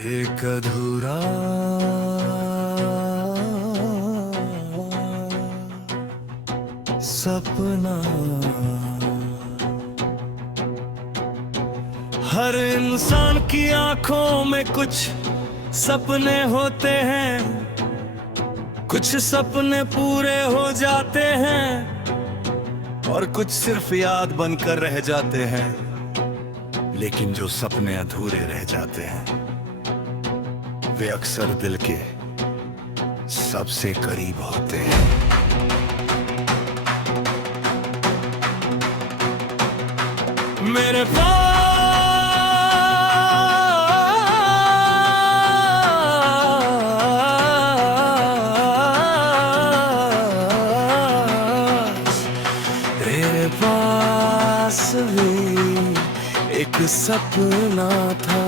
एक अधूरा सपना। हर इंसान की आंखों में कुछ सपने होते हैं, कुछ सपने पूरे हो जाते हैं और कुछ सिर्फ याद बनकर रह जाते हैं। लेकिन जो सपने अधूरे रह जाते हैं वे अक्सर दिल के सबसे करीब होते हैं। मेरे पास तेरे पास भी एक सपना था।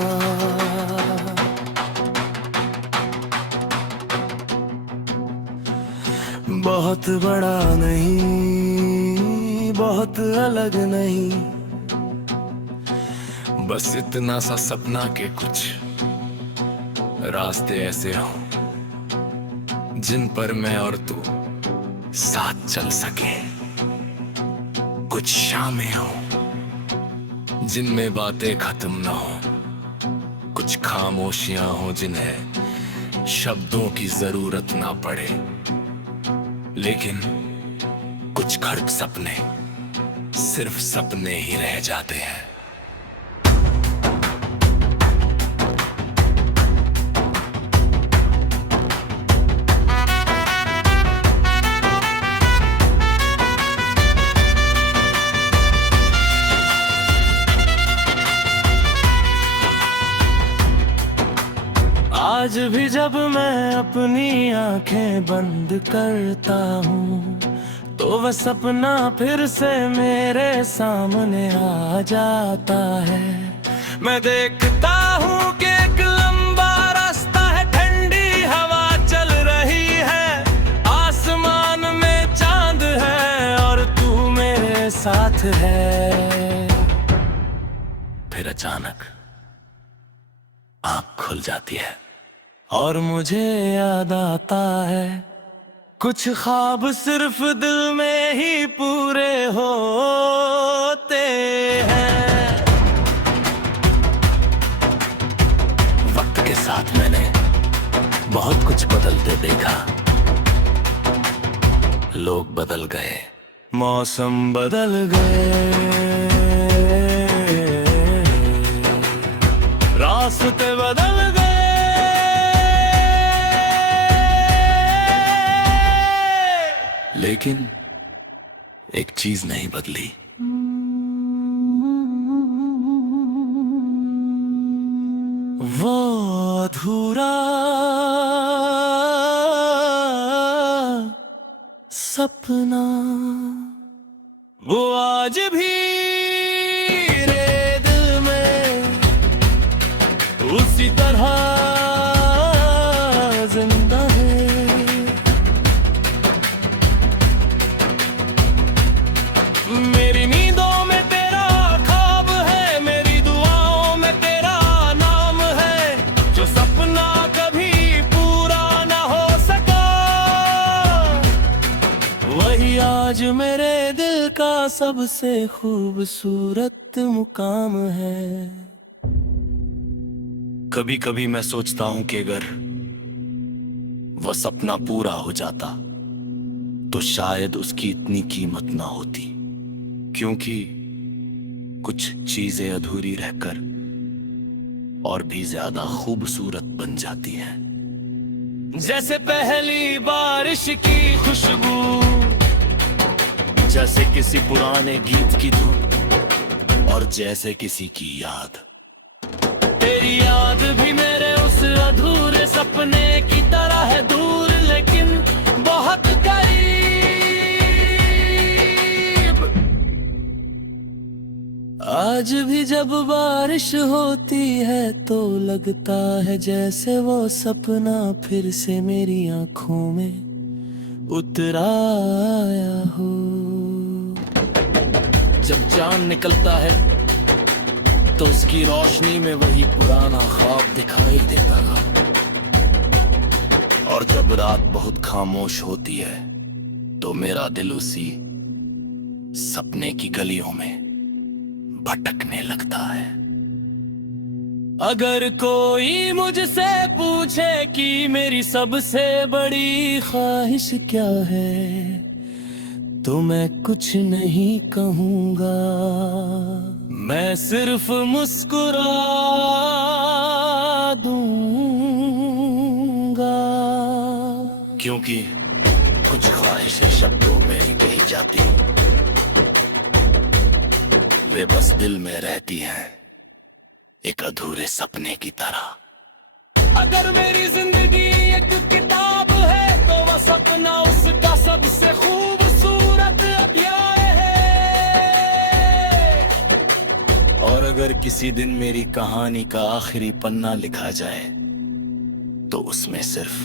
बहुत बड़ा नहीं, बहुत अलग नहीं, बस इतना सा सपना के कुछ रास्ते ऐसे हों जिन पर मैं और तू साथ चल सके। कुछ शामें हों जिनमें बातें खत्म ना हो, कुछ खामोशियां हों जिन्हें शब्दों की जरूरत ना पड़े। लेकिन कुछ खर्च सपने सिर्फ सपने ही रह जाते हैं। आज भी जब मैं अपनी आंखें बंद करता हूँ तो वह सपना फिर से मेरे सामने आ जाता है। मैं देखता हूँ कि एक लंबा रास्ता है, ठंडी हवा चल रही है, आसमान में चांद है और तू मेरे साथ है। फिर अचानक आँख खुल जाती है और मुझे याद आता है कुछ ख्वाब सिर्फ दिल में ही पूरे होते हैं। वक्त के साथ मैंने बहुत कुछ बदलते देखा। लोग बदल गए, मौसम बदल गए, रास्ते बदल गए, लेकिन एक चीज नहीं बदली। वो अधूरा सपना, वो आज भी मेरे दिल में उसी तरह जिंदा है। मेरी नींदों में तेरा ख्वाब है, मेरी दुआओं में तेरा नाम है। जो सपना कभी पूरा ना हो सका वही आज मेरे दिल का सबसे खूबसूरत मुकाम है। कभी कभी मैं सोचता हूं कि अगर वह सपना पूरा हो जाता तो शायद उसकी इतनी कीमत ना होती, क्योंकि कुछ चीजें अधूरी रहकर और भी ज्यादा खूबसूरत बन जाती हैं। जैसे पहली बारिश की खुशबू, जैसे किसी पुराने गीत की धुन और जैसे किसी की याद। तेरी याद भी मेरे उस अधूरे सपने की तरह है, दूर लेकिन बहुत करीब। आज भी जब बारिश होती है तो लगता है जैसे वो सपना फिर से मेरी आंखों में उतर आया हो। जब जान निकलता है तो उसकी रोशनी में वही पुराना ख्वाब दिखाई देता था। और जब रात बहुत खामोश होती है तो मेरा दिल उसी सपने की गलियों में भटकने लगता है। अगर कोई मुझसे पूछे कि मेरी सबसे बड़ी ख्वाहिश क्या है, तो मैं कुछ नहीं कहूंगा, मैं सिर्फ मुस्कुरा दूंगा। क्योंकि कुछ ख्वाहिशें शब्दों में नहीं कही जाती, वे बस दिल में रहती हैं, एक अधूरे सपने की तरह। अगर मेरी जिंदगी एक किताब है तो वह सपना उसका सबसे खूबसूरत अध्याय है। और अगर किसी दिन मेरी कहानी का आखिरी पन्ना लिखा जाए तो उसमें सिर्फ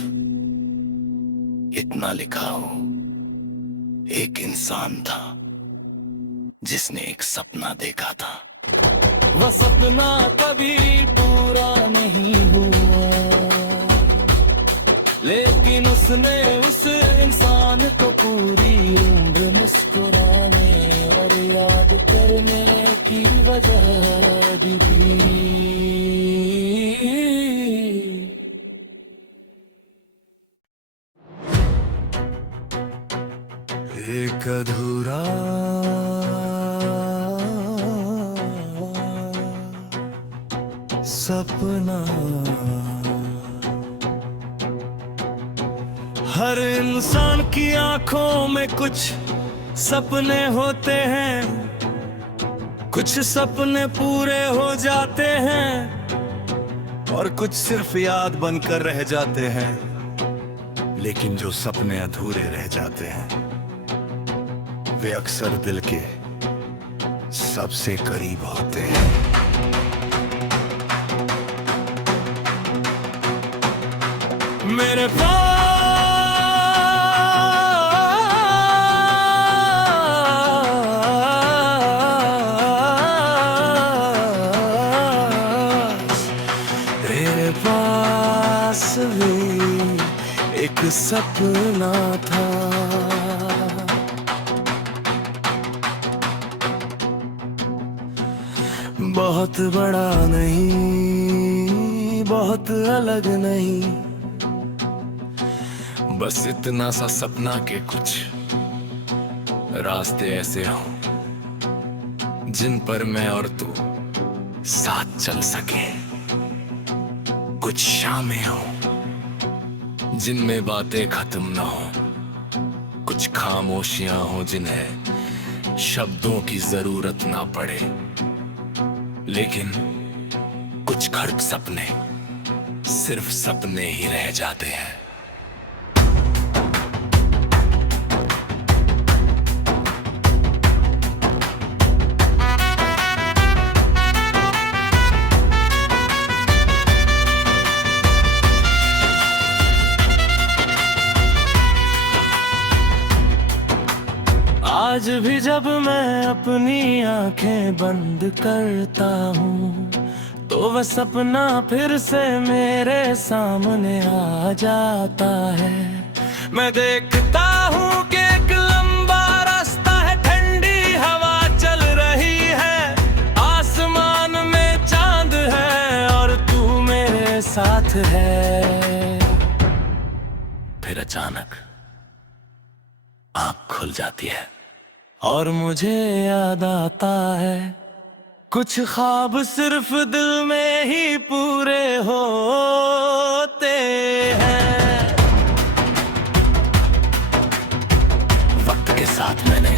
इतना लिखा हो, एक इंसान था जिसने एक सपना देखा था। वह सपना कभी पूरा नहीं हुआ, लेकिन उसने उस इंसान को पूरी उम्र मुस्कुराने और याद करने की वजह दी। एक अधूरा सपना। हर इंसान की आंखों में कुछ सपने होते हैं, कुछ सपने पूरे हो जाते हैं और कुछ सिर्फ याद बनकर रह जाते हैं। लेकिन जो सपने अधूरे रह जाते हैं वे अक्सर दिल के सबसे करीब होते हैं। मेरे पास तेरे पास भी एक सपना था। बहुत बड़ा नहीं, बहुत अलग नहीं, बस इतना सा सपना के कुछ रास्ते ऐसे हों जिन पर मैं और तू साथ चल सके। कुछ शामें हों जिनमें बातें खत्म ना हो, कुछ खामोशियां हों जिन्हें शब्दों की जरूरत ना पड़े। लेकिन कुछ खर्च सपने सिर्फ सपने ही रह जाते हैं। आज भी जब मैं अपनी आंखें बंद करता हूँ तो वह सपना फिर से मेरे सामने आ जाता है। मैं देखता हूँ कि एक लंबा रास्ता है, ठंडी हवा चल रही है, आसमान में चांद है और तू मेरे साथ है। फिर अचानक आँख खुल जाती है और मुझे याद आता है कुछ ख्वाब सिर्फ दिल में ही पूरे होते हैं। वक्त के साथ मैंने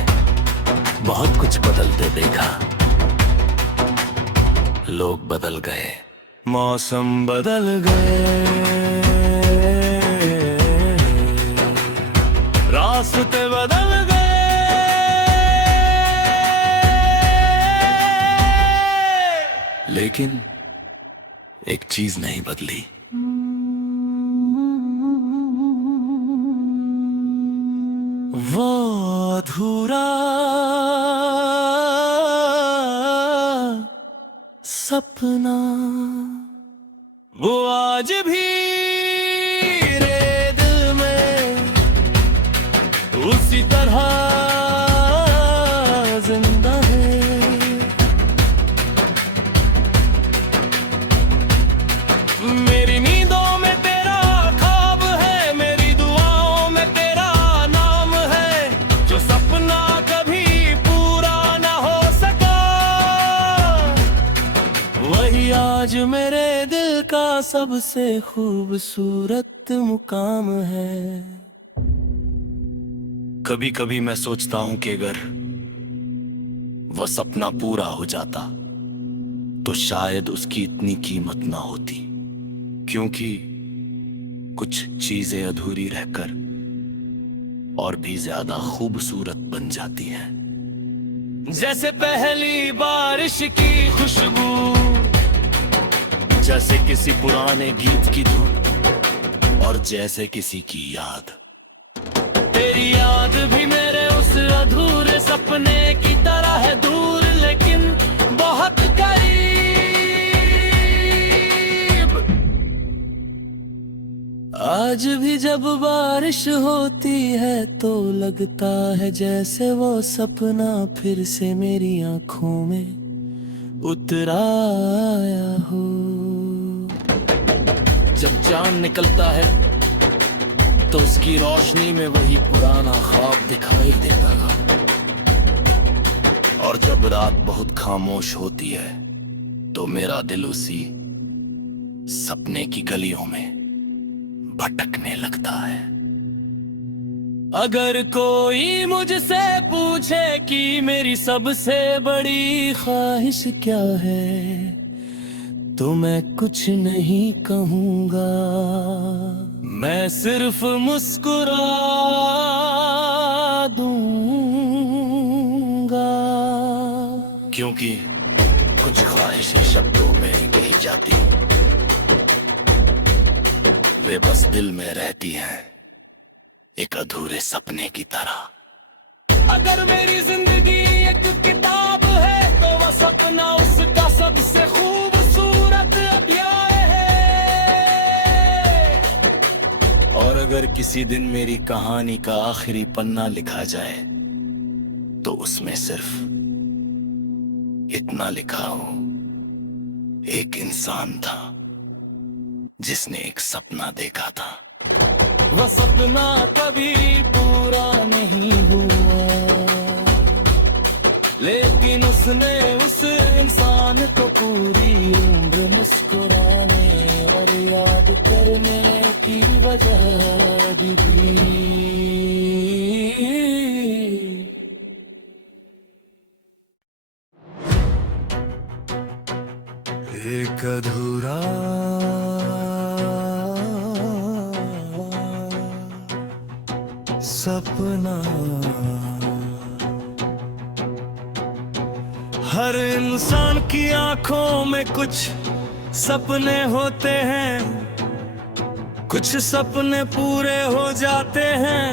बहुत कुछ बदलते देखा, लोग बदल गए, मौसम बदल गए, रास्ते बदल गए, लेकिन एक चीज नहीं बदली। वो अधूरा सपना वो आज भी रे दिल में उसी तरह जिंदा है। मेरी नींदों में तेरा ख्वाब है, मेरी दुआओं में तेरा नाम है। जो सपना कभी पूरा ना हो सका वही आज मेरे दिल का सबसे खूबसूरत मुकाम है। कभी कभी मैं सोचता हूं कि अगर वह सपना पूरा हो जाता तो शायद उसकी इतनी कीमत ना होती, क्योंकि कुछ चीजें अधूरी रहकर और भी ज्यादा खूबसूरत बन जाती हैं। जैसे पहली बारिश की खुशबू, जैसे किसी पुराने गीत की धुन, और जैसे किसी की याद। तेरी याद भी मेरे उस अधूरे सपने की तरह है, दूर लेकिन बहुत करीब। आज भी जब बारिश होती है तो लगता है जैसे वो सपना फिर से मेरी आंखों में उतर आया हो। जब चांद निकलता है तो उसकी रोशनी में वही पुराना ख्वाब दिखाई देता था, और जब रात बहुत खामोश होती है तो मेरा दिल उसी सपने की गलियों में भटकने लगता है। अगर कोई मुझसे पूछे कि मेरी सबसे बड़ी ख्वाहिश क्या है तो मैं कुछ नहीं कहूंगा, मैं सिर्फ मुस्कुरा दूंगा। क्योंकि कुछ ख्वाहिशें शब्दों में नहीं कही जाती, वे बस दिल में रहती हैं एक अधूरे सपने की तरह। अगर मेरी जिंदगी एक किताब है तो वह सपना उसका सबसे खूबसूरत अध्याय है। और अगर किसी दिन मेरी कहानी का आखिरी पन्ना लिखा जाए तो उसमें सिर्फ इतना लिखा हो, एक इंसान था जिसने एक सपना देखा था। वह सपना कभी पूरा नहीं हुआ, लेकिन उसने उस इंसान को पूरी उम्र मुस्कुराने और याद करने की वजह दी। एक अधूरा सपना। हर इंसान की आंखों में कुछ सपने होते हैं, कुछ सपने पूरे हो जाते हैं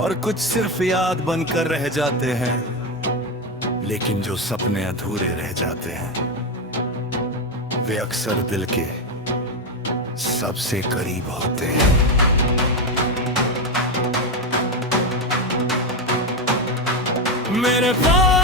और कुछ सिर्फ याद बनकर रह जाते हैं। लेकिन जो सपने अधूरे रह जाते हैं वे अक्सर दिल के सबसे करीब होते हैं। मेरे पास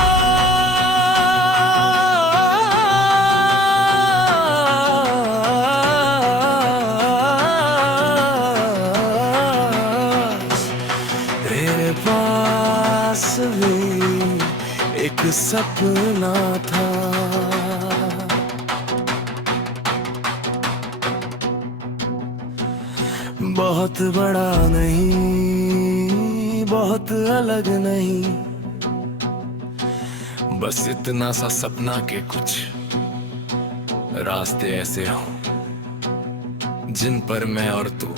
तेरे पास भी एक सपना था। बहुत बड़ा नहीं, बहुत अलग नहीं, बस इतना सा सपना के कुछ रास्ते ऐसे हों जिन पर मैं और तू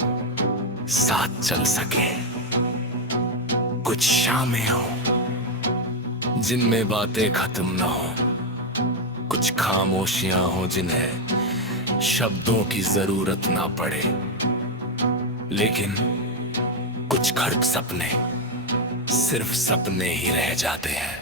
साथ चल सके। कुछ शामें हों जिनमें बातें खत्म ना हो, कुछ खामोशियां हों जिन्हें शब्दों की जरूरत ना पड़े। लेकिन कुछ खर्क सपने सिर्फ सपने ही रह जाते हैं।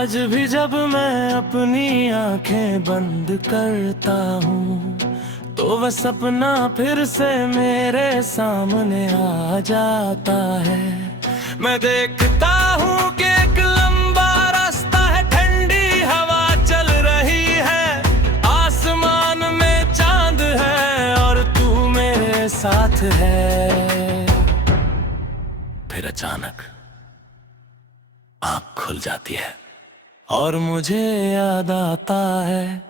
आज भी जब मैं अपनी आंखें बंद करता हूँ तो वह सपना फिर से मेरे सामने आ जाता है। मैं देखता हूँ कि एक लंबा रास्ता है, ठंडी हवा चल रही है, आसमान में चांद है और तू मेरे साथ है। फिर अचानक आँख खुल जाती है और मुझे याद आता है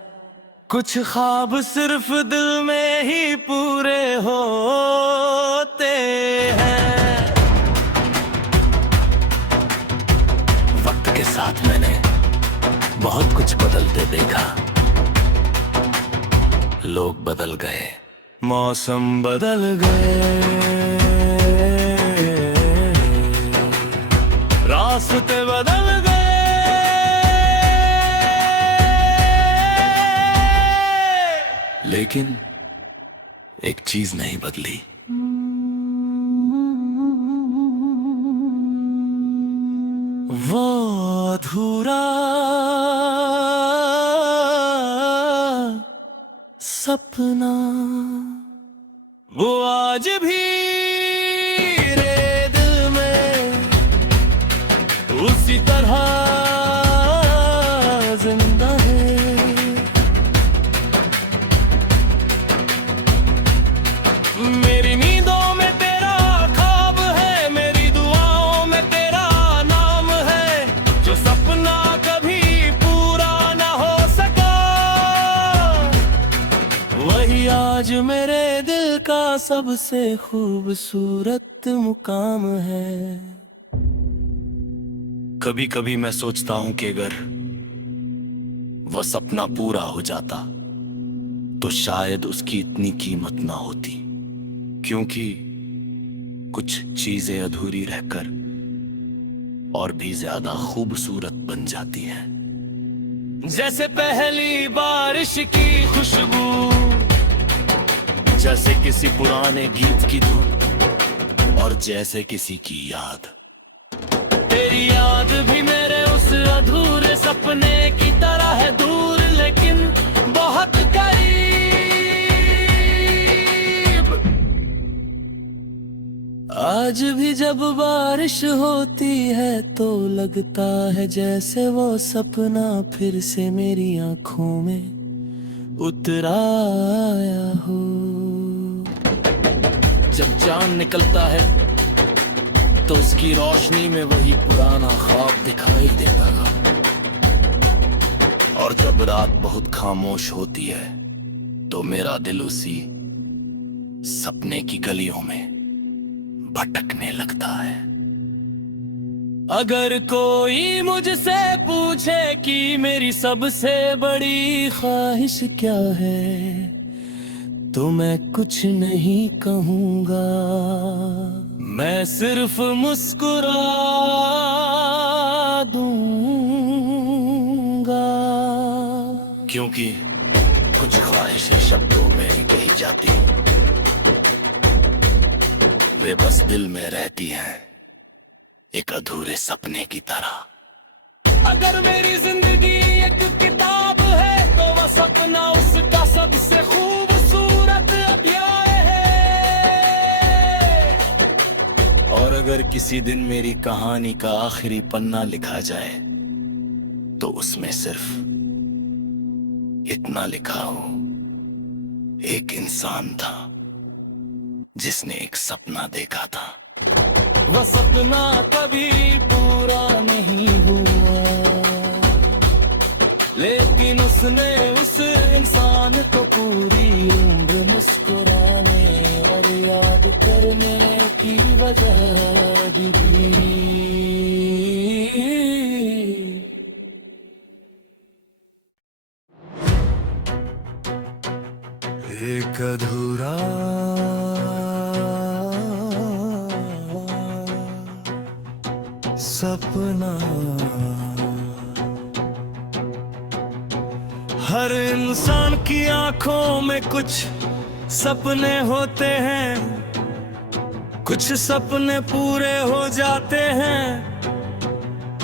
कुछ ख्वाब सिर्फ दिल में ही पूरे होते हैं। वक्त के साथ मैंने बहुत कुछ बदलते देखा, लोग बदल गए, मौसम बदल गए, रास्ते बदल गए, लेकिन एक चीज नहीं बदली। वो अधूरा सपना, वो आज भी मेरे दिल में उसी तरह जिंदा है। मेरी नींदों में तेरा ख्वाब है, मेरी दुआओं में तेरा नाम है, जो सपना कभी पूरा ना हो सका वही आज मेरे दिल का सबसे खूबसूरत मुकाम है। कभी कभी मैं सोचता हूं कि अगर वह सपना पूरा हो जाता तो शायद उसकी इतनी कीमत ना होती, क्योंकि कुछ चीजें अधूरी रहकर और भी ज्यादा खूबसूरत बन जाती हैं। जैसे पहली बारिश की खुशबू, जैसे किसी पुराने गीत की धुन, और जैसे किसी की याद। तेरी याद भी मेरे उस अधूरे सपने की तरह है, दूर लेकिन बहुत करीब। आज भी जब बारिश होती है तो लगता है जैसे वो सपना फिर से मेरी आंखों में उतर आया हो। जब चांद निकलता है तो उसकी रोशनी में वही पुराना ख्वाब दिखाई देता था, और जब रात बहुत खामोश होती है तो मेरा दिल उसी सपने की गलियों में भटकने लगता है। अगर कोई मुझसे पूछे कि मेरी सबसे बड़ी ख्वाहिश क्या है तो मैं कुछ नहीं कहूंगा, मैं सिर्फ मुस्कुरा दूंगा, क्योंकि कुछ ख्वाहिशें शब्दों में नहीं कही जाती, वे बस दिल में रहती हैं एक अधूरे सपने की तरह। अगर मेरी जिंदगी एक किताब है तो वह सपना उसका सबसे खूबसूरत अध्याय है। और अगर किसी दिन मेरी कहानी का आखिरी पन्ना लिखा जाए तो उसमें सिर्फ इतना लिखा हो, एक इंसान था जिसने एक सपना देखा था। वह सपना कभी पूरा नहीं हुआ, लेकिन उसने उस इंसान को पूरी उम्र मुस्कुराने और याद करने की वजह दी। एक अधूरा सपना। हर इंसान की आंखों में कुछ सपने होते हैं, कुछ सपने पूरे हो जाते हैं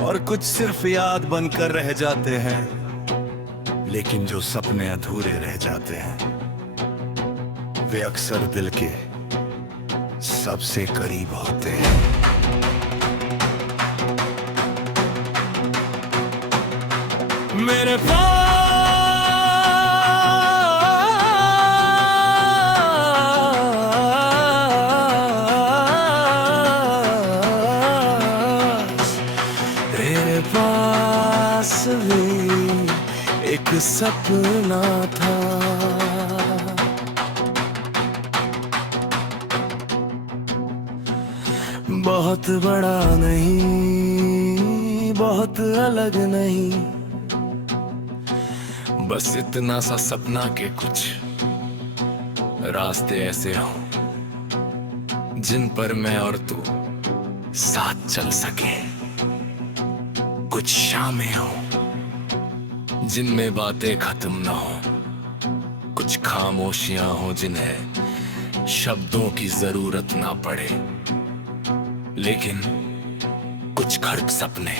और कुछ सिर्फ याद बनकर रह जाते हैं। लेकिन जो सपने अधूरे रह जाते हैं वे अक्सर दिल के सबसे करीब होते हैं। मेरे पास तेरे पास भी एक सपना था। बहुत बड़ा नहीं, बहुत अलग नहीं, बस इतना सा सपना के कुछ रास्ते ऐसे हों जिन पर मैं और तू साथ चल सके। कुछ शामें हों जिनमें बातें खत्म ना हो, कुछ खामोशियां हों जिन्हें शब्दों की जरूरत ना पड़े। लेकिन कुछ खड़क सपने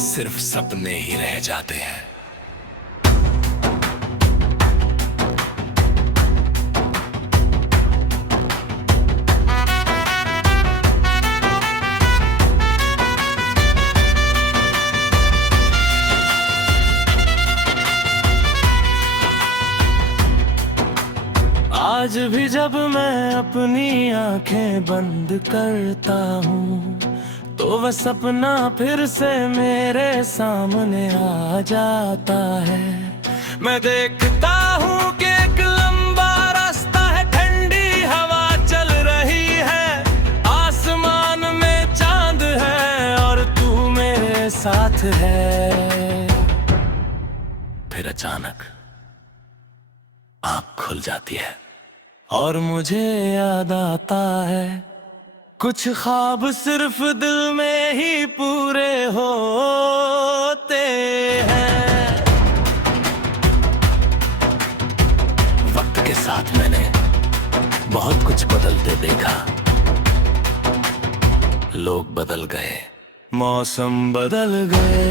सिर्फ सपने ही रह जाते हैं। आज भी जब मैं अपनी आंखें बंद करता हूँ तो वह सपना फिर से मेरे सामने आ जाता है। मैं देखता हूँ कि एक लंबा रास्ता है, ठंडी हवा चल रही है, आसमान में चांद है और तू मेरे साथ है। फिर अचानक आँख खुल जाती है और मुझे याद आता है कुछ ख्वाब सिर्फ दिल में ही पूरे होते हैं। वक्त के साथ मैंने बहुत कुछ बदलते देखा। लोग बदल गए, मौसम बदल गए,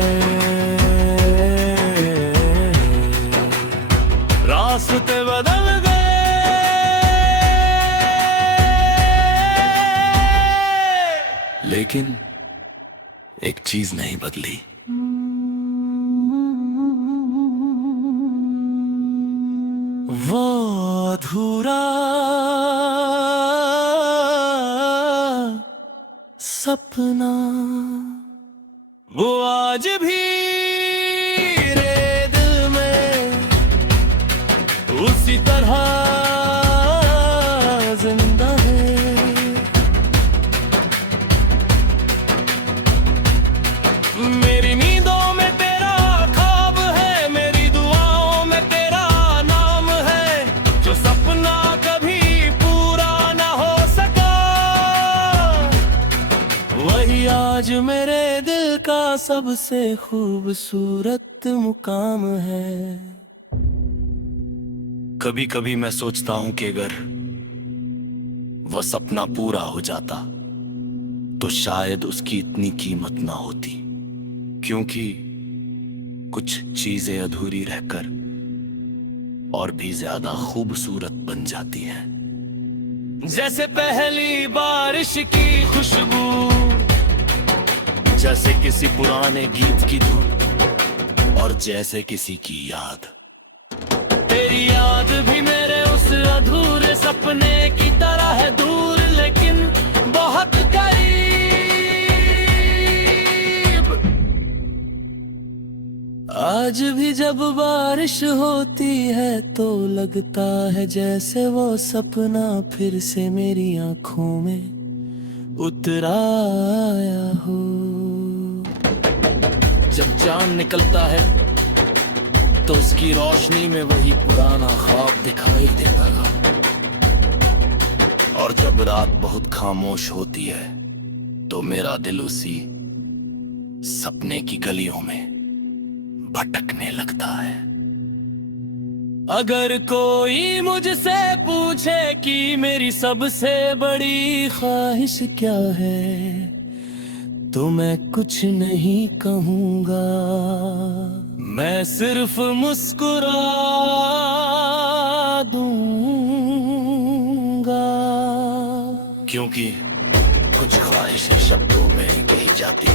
रास्ते बदल गए, लेकिन एक चीज नहीं बदली। वो अधूरा सपना, वो आज भी मेरे दिल में उसी तरह जिंदा है। मेरी नींदों में तेरा ख्वाब है, मेरी दुआओं में तेरा नाम है। जो सपना कभी पूरा ना हो सका वही आज मेरे दिल का सबसे खूबसूरत मुकाम है। कभी कभी मैं सोचता हूं कि अगर वह सपना पूरा हो जाता तो शायद उसकी इतनी कीमत ना होती, क्योंकि कुछ चीजें अधूरी रहकर और भी ज्यादा खूबसूरत बन जाती हैं। जैसे पहली बारिश की खुशबू, जैसे किसी पुराने गीत की धुन, और जैसे किसी की याद। तेरी याद भी मेरे उस अधूरे सपने की तरह है, दूर लेकिन बहुत करीब। आज भी जब बारिश होती है तो लगता है जैसे वो सपना फिर से मेरी आंखों में उतर आया हो। जब चांद निकलता है तो उसकी रोशनी में वही पुराना ख्वाब दिखाई देता था, और जब रात बहुत खामोश होती है तो मेरा दिल उसी सपने की गलियों में भटकने लगता है। अगर कोई मुझसे पूछे कि मेरी सबसे बड़ी ख्वाहिश क्या है तो मैं कुछ नहीं कहूँगा, मैं सिर्फ मुस्कुरा दूंगा। क्योंकि कुछ ख्वाहिशें शब्दों में नहीं कही जाती,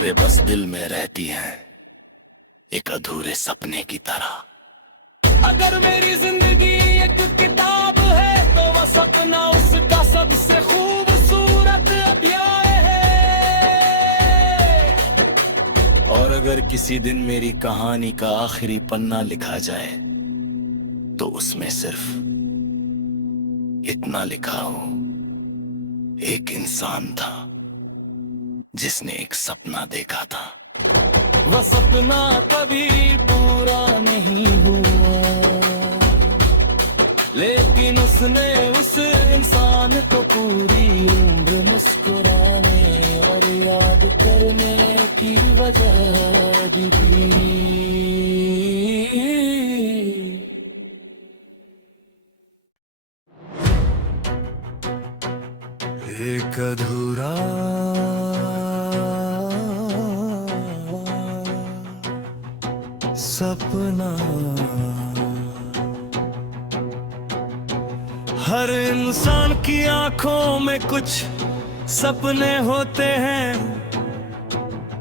वे बस दिल में रहती हैं, एक अधूरे सपने की तरह। अगर मेरी जिंदगी एक किताब है तो वह सपना उसका सबसे खूबसूरत अध्याय है। और अगर किसी दिन मेरी कहानी का आखिरी पन्ना लिखा जाए तो उसमें सिर्फ इतना लिखा हो, एक इंसान था जिसने एक सपना देखा था। वह सपना कभी पूरा नहीं हुआ, लेकिन उसने उस इंसान को पूरी उम्र मुस्कुराने और याद करने की वजह दी। एक अधूरा सपना। हर इंसान की आंखों में कुछ सपने होते हैं,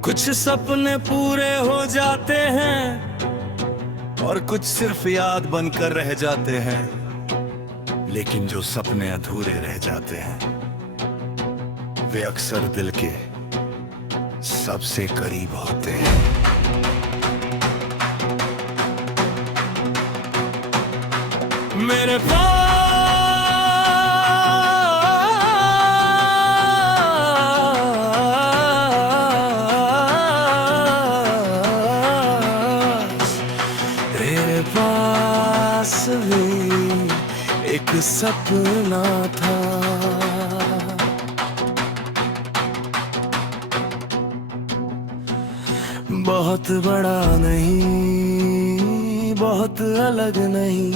कुछ सपने पूरे हो जाते हैं और कुछ सिर्फ याद बनकर रह जाते हैं। लेकिन जो सपने अधूरे रह जाते हैं वे अक्सर दिल के सबसे करीब होते हैं। मेरे पास भी एक सपना था। बहुत बड़ा नहीं, बहुत अलग नहीं,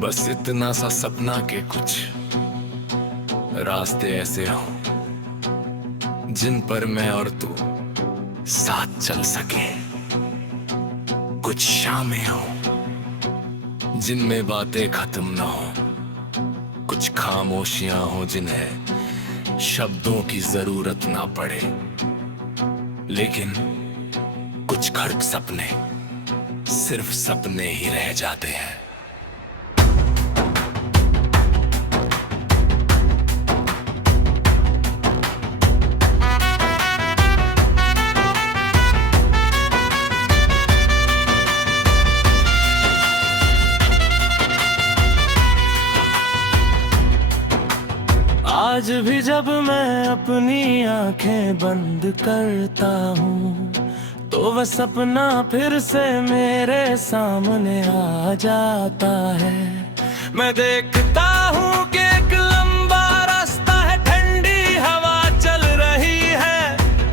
बस इतना सा सपना के कुछ रास्ते ऐसे हों जिन पर मैं और तू साथ चल सके। कुछ शामें हों जिनमें बातें खत्म ना हो, कुछ खामोशियां हों जिन्हें शब्दों की जरूरत ना पड़े। लेकिन कुछ खड़क सपने सिर्फ सपने ही रह जाते हैं। आज भी जब मैं अपनी आंखें बंद करता हूँ तो वह सपना फिर से मेरे सामने आ जाता है। मैं देखता हूँ कि एक लंबा रास्ता है, ठंडी हवा चल रही है,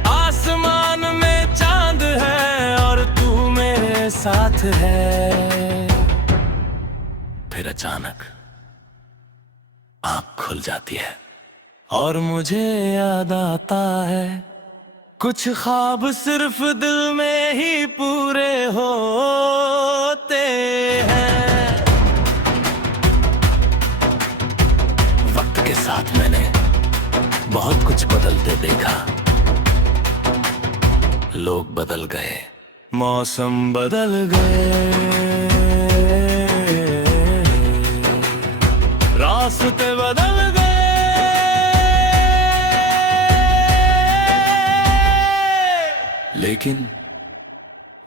आसमान में चांद है और तू मेरे साथ है। फिर अचानक आँख खुल जाती है और मुझे याद आता है कुछ ख्वाब सिर्फ दिल में ही पूरे होते हैं। वक्त के साथ मैंने बहुत कुछ बदलते देखा। लोग बदल गए, मौसम बदल गए, रास्ते बदल गए, लेकिन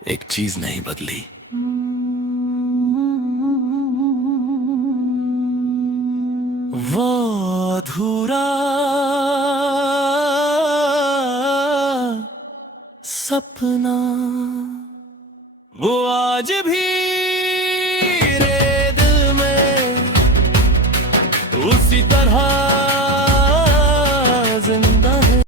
एक चीज नहीं बदली। वो अधूरा सपना वो आज भी